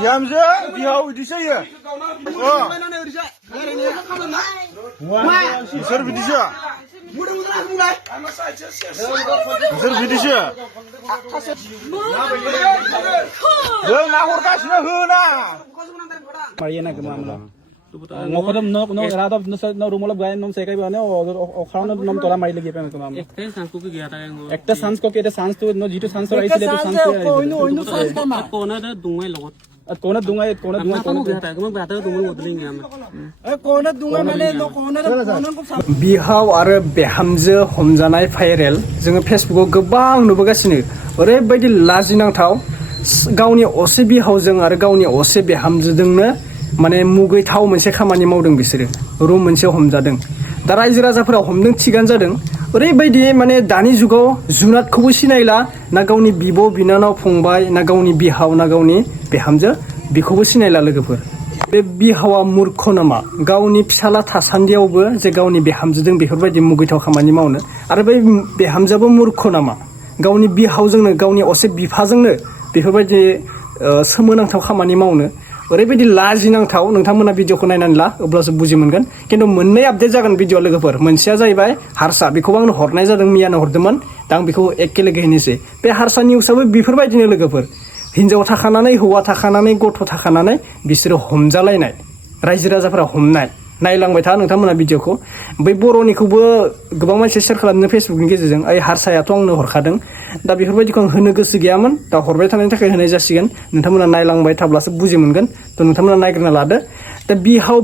बिहामजो बिहाव बिदिसो बिसोर बिदिसो बिसोर बिदिसो जों नाहरगासिनो होना Ngokodam no radab no rumolab gaya nom sekai bane okhauna nom tola mai lagi pe nam ekta sans ko ke gaya ta ekta sans ko ke sans to no jitu sans rai sile to sans koinu sans ka ma kona da dungai logot kona dungai kona gaya ta kona bata dungai modling am kona dungai mane no kona da ko बिहाव आरो बेहामजो हमजानाय viral जोङो फेसबुकाव गोबां नुबोगासिनो ओरैबायदि लाजिनांथाव गावनि असे बिहावजों आरो गावनि असे बेहामजोजोंनो माने मुगैथाव मोनसे खामानि मावदों बिसोरो रुम मोनसे हमजादों दा रायजो राजाफोरा हमदों थिगानो जादों ओरैबायदि माने दानि जुगाव जुनादखौबो सिनायला ना गावनि बिब' बिनानाव फंबाय ना गावनि बिहाव ना गावनि बेहामजो बिखौबो सिनायला लोगोफोर बे बिहावा मूर्ख नामा गावनि फिसाला थासान्दियावबो जे गावनि बेहामजोजों बेफोरबायदि मुगैथाव खामानि मावनो आरो बै बेहामजोआबो मूर्ख नामा गावनि बिहावजोंनो गावनि असे बिफाजोंनो बेफोरबायदि सोमोनांथाव खामानि मावनो ओरैबायदि लाजिनांथाव नोंथांमोना भिडिअखौ नायनानै ला अब्लासो बुजि मोनगोन खिन्थु मोननै आपडेट जागोन भिडिअ लोगोफोर मोनसेया जाहैबाय हारसा बेखौबो आंनो हरनाय जादों मियानो हरदोंमोन दा आं बेखौ एखे लोगो होनोसै बे हारसा निउसआबो बेफोरबायदिनो लोगोफोर हिनजाव थाखानानै हौवा थाखानानै गथ' थाखानानै बिसोरो हमजालायनाय रायजो राजाफोरा हमनाय नायलांबाय था नोंथांमोना भिडिअखौ बै बर'निखौबो गोबां मानसि शेयार खालामनो फेसबुकनि गेजेरजों ओइ हारसायाथ' आंनो हरखादों दा बेफोरबायदिखौ आं होनो गोसो गैयामोन दा हरबाय थानायनि थाखाय होनाय जासिगोन नोंथांमोना नायलांबाय थाब्लासो बुजि मोनगोन थ' नोंथांमोना नायग्रोना लादो दा बिहाव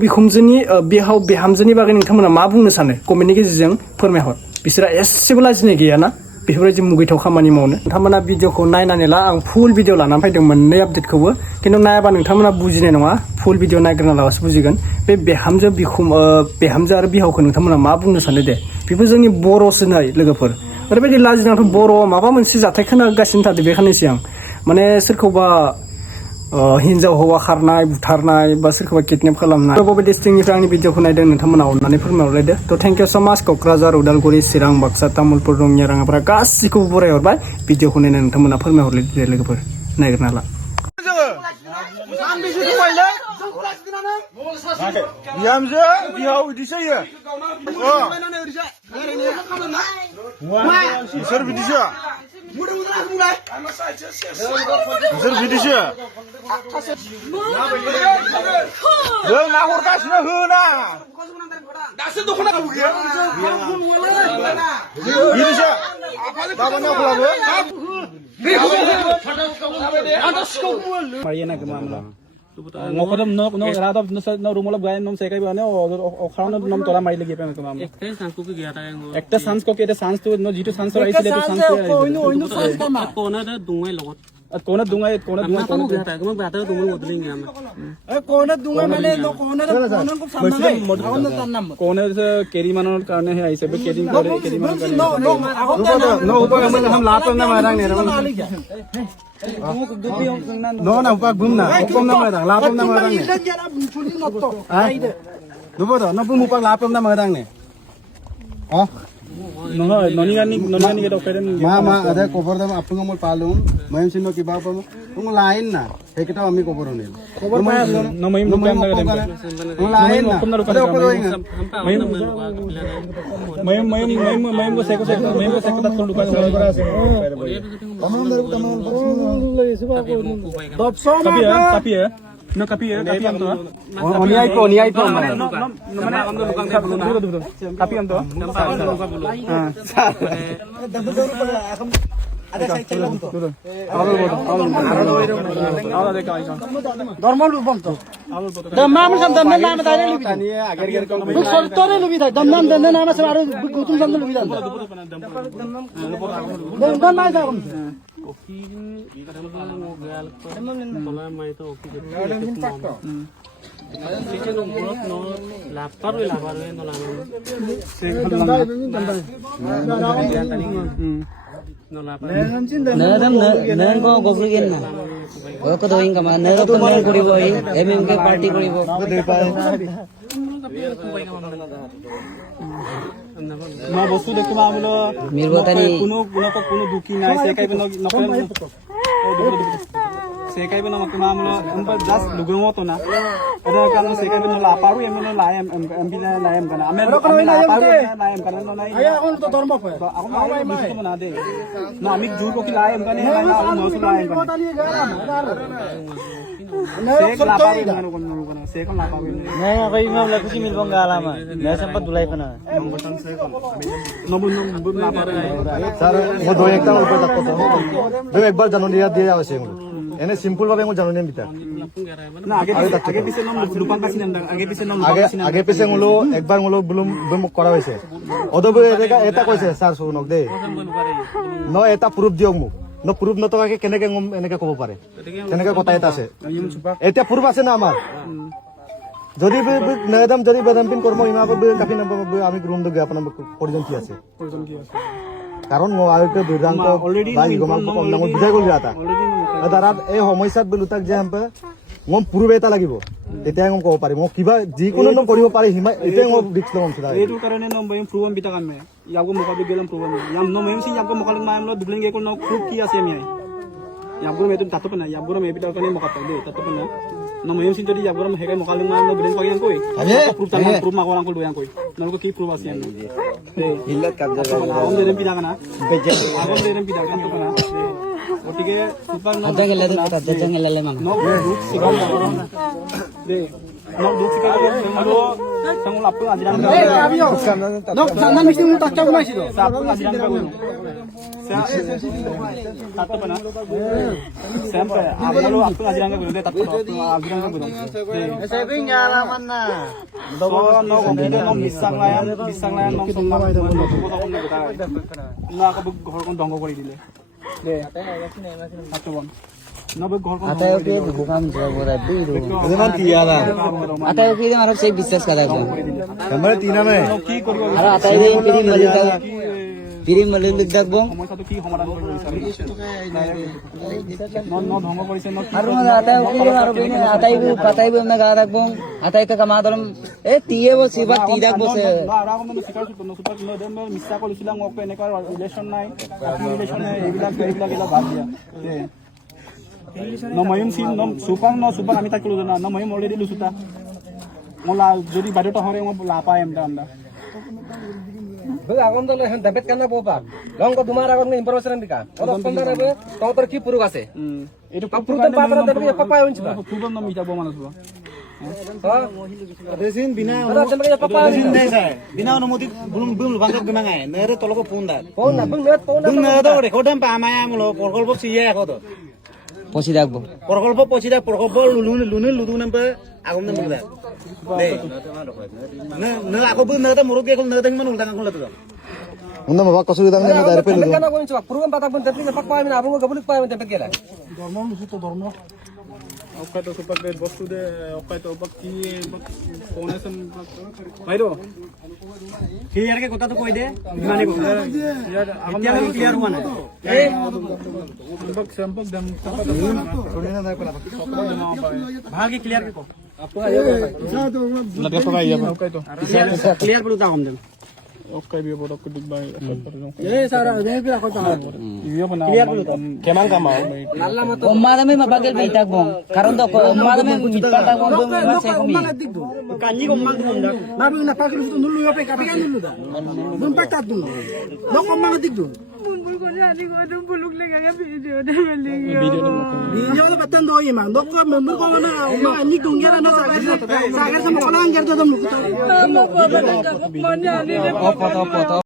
बेहामजोनि बागै नोंथांमोना मा बुंनो सानो कमेन्टनि गेजेरजों फोरमायहर बिसोरा एसेबो लाजिनाय गैयाना बेफोरबायदि मुगैथाव खामानि मावनो नोंथांमोना भिडिअखौ नायनानै ला आं फुल भिडिअ लानानै फैदों मोननै आपडेटखौबो खिन्थु नायाबा नोंथांमोना बुजिनाय नङा फुल भिडिअ नायग्रोना लाबासो बुजिगोन बे बेहामजो आरो बिहावखौ नोंथांमोना मा बुंनो सानो दे बेफोर जोंनि बर'सो नै लोगोफोर ओरैबायदि लाजिनांथाव बर' माबा मोनसे जाथाय खोनागासिनो थादों बेखायनोसै आं माने सोरखौबा हिनजाव हौवा खारनाय बुथारनाय बा सोरखौबा किडनेप खालामनाय बबे डिस्ट्रिक्टनिफ्राय आंनि भिडिअखौ नायदों नोंथांमोना अननानै फोरमायहरलायदो थ' थेंक इउ स' माच क'क्राझार उदालगुरि चिरां बाक्सा तामुलपुर रङिया राङापारा गासिखौबो बरायहरबाय भिडिअखौ नायनानै नोंथांमोना फोरमायहरलायदो लोगोफोर नायग्रोना ला बिहामजो बिहाव बिदिसो बिसोर बिदिसो बिसोर बिदिसो जों नाहरगासिनो होना दासो दख'ना बिदिसो गाबोन Ngokodam no radab no rumolab gaya nom sekai bane okhauna nom tola mai lagi pe nam ekta sans ko ke gaya ta ekta sans ko ke sans to no jitu sans rai sile to sans koinu sans ka ma kona da dungai logot kona dungai kona gaya ta kona bata dungai modling am kona dungai mane no kona da kona ko samnai kona tannam kona se keri manon karne hai aise be keri kore keri manon karne no upa हम लाप ना मारंग ने no na upa gumna upa na marang lapam na marang ne dubo do no pum upa lapam na marang ne oh noni gani ke dokter ma ada cover da apung amol palung mayam sinno ki bapa mo ung lain na ekita ami cover honel cover no mayam lukam na ung lain na ada upa do inga mayam ko seko tat kon luka tapi ya no kapi am to oni ai ko mana no kapi am to ada saya celom to awal de kai kan normal bom to damam sam damam nama tare lubi tani agar kom sol tore lubi tha damam nama sa aru gutum sam lubi tha damam mai da oki gal tola mai to oki Chicken umurot no lapar no Nen ko gobligin na. O ko doing kama nen ko nen koribo hi MMK party koribo. no bosu de kuma amlo kuno duki na sekai no sekai no kuma amlo umba das lugungo to na ono kan sekai no la paru emno la ambila la em kana ame la paru la em kana no nai aya on to dharma pa ako mai bisu na de no amik ju ko ki la em kana na no su la em kana Sek lapar ini kan kono sek lapar ini. Naya ako imam lagu si milbong galama. Naya sempat dulai pana. Nobun lapar. Sir वो दो एक time ऊपर तक तो दो एक बार जानूँ दिया दिया वैसे मुझे इन्हें सिंपल वाले मुझे जानूँ नहीं मिलता ना आगे पीछे नम दुकान का सिनेमा आगे पीछे नम आगे पीछे मुलो एक बार मुलो बुलुम बुलुम करा वैसे ओदो भी ऐसा कोई से सर सुनो दे नो ऐसा प्रूफ दियो मुझ नो प्रूफ न तो आके केने के ngom eneke kobo pare keneke kota eta ase eta proof ase na amar jodi nedam jodi bedampin kormo ina be kafi number ami room do apna পর্যন্ত কি আছে কারণ ও আরেকটা দুর্দান্ত ভাই গমান কম নাম বুঝাই গল যাতা দাদা এই সমস্যাত বিলুতাক যে হাম্পে ngom proof eta লাগিব তেতিয়া ngom কব পাৰি মই কিবা যি কোনো নম কৰিব পাৰি হিমা এতে ngom ৰিক্স লম সদা এইটো কাৰণে নম বয়ম proof বিটা কামে ইয়াগো মকাবি গেলম proof ইয়াম নম এম সি ইয়াগো মকালিক মাম ল দুবলিং গে কোন proof কি আছে আমি ইয়াগো মেটো তাতো পনা ইয়াগো মে বিটা কাৰণে মকাত দে তাতো পনা নম এম সি যদি ইয়াগো মে হেগে মকালিক মাম ল ব্রেন পাগিয়ান কই proof তা proof মাগোন কল দুয়ান কই নলকো কি proof আছে আমি হিল্লত কাবজা আগম দেন বিটা কানা আগম দেন বিটা কান তো পনা ওটিকে সুপার ন Ada gele tu kata jajang gele mang. no proof sigam de no duk sikay ko sang lapto ajiran no sana mesti mo takcha mo sido sapo ajiran ka ko tatto pana sempre amalo apto ajiran ka ko de tatto ajiran ka ko Saving ngalaman na. so no ko de no misang layan no somma ko ko na ka ঘর কোন দঙ্গ করে দিলে দে tatto bon নবে ঘর কোন Atay okay bukam jawab berat dulu. এজমান কি আলা Atay okay itu harus saya bisnis kata aku. हमरे तीना में কি করব Ara atay ini piring meluluk dak bong. সমস্যাটো কি সমাধান কৰিব বিচাৰি ন ধংগ কৰিছে ন Haru na atay okay haru bini atay bu patay bu na gadak bong. Atay ka kamadolom tiye bo sibat tidak bo se. আৰু আমি স্বীকাৰ কৰিছো ন সুপাৰ ন দেম মিছা কৰিছিলা মোক এনেকা ৰিলেচন নাই ৰিলেচন এইবিলাক এটা বাদ দিয়া ন ময়ম সিন ন সুপাৰ আমি তাক কলো না ময়ম অলৰেডি লুসুতা মোলা যদি বাড়িটা হরে মই লাপা এমটা আমরা আগন দলে এখন দেবেত কানা পোপা লঙ্গ তোমার আগন ইনফরমেশন দিকা ওদ পন্দর হবে তোর কি পুরুক আছে এটো পুরুক তো পাপরা দেবে পাপা হইছিবা ফুবন ন মিটাবো মানসবা रेसिन बिना ওদ জমকে পাপা रेसिन नहीं साय बिना अनुमति बुलुम बुलुम बांगक गमाङाय नेरे तलको फोन दा ফোন না বুং নেট ফোন बुङ न द रेकर्डम पामाया मुलो प्रकल्प सिया आको त Posi dak bong. प्रकल्प पछिदा प्रकल्प लुनु लुदु नम्बे आगम न मुगदा न आको बु न त मुरुक गेको न त मन उल्टा गल त उन्ना बाबा कसुरी दाङ न दाइरे पेलु কানা কোনছিবা পুরুক পাতা কোন দেবে পাপা আমি আবু গবুলিক পাই আমি দেবে গেলা ধর্ম লুসুতো ধর্ম অকাইতো সুপার দে বস্তু দে অকাইতো বাকি কোনেশন বাইরো क्लियर के কথা তো কই দে মানে কো এতিয়া আমি ক্লিয়ার হোৱা নাই সম্পক সম্পক দম थोड़ी ना दाइ पला ভাগে ক্লিয়ার কে কো लगे तो भाई অকাইতো ক্লিয়ার বলু তা কম দেন অকাই বিয়ে বড় কো দিবাই এ সারা দেবে রাখো তা ইয়ে বনা ক্লিয়ার বলু কেমান কামাও নাল্লা মত Umadame mabagel bitak bong. Karon do ko umadame mitpal dak bong bong sa kumi. kanji ko mang dum da babu na pakil su nulu yo pe ka pe nulu da dum pakta dum no ko mang dik dum Bulbul ko jani ko dum buluk le ga video de melingi video da batan do yi mang do ko member ko na ma ni dum gera na sagar sa mo ko lang ger do dum lu ko mo ko ba ka man yani Foto foto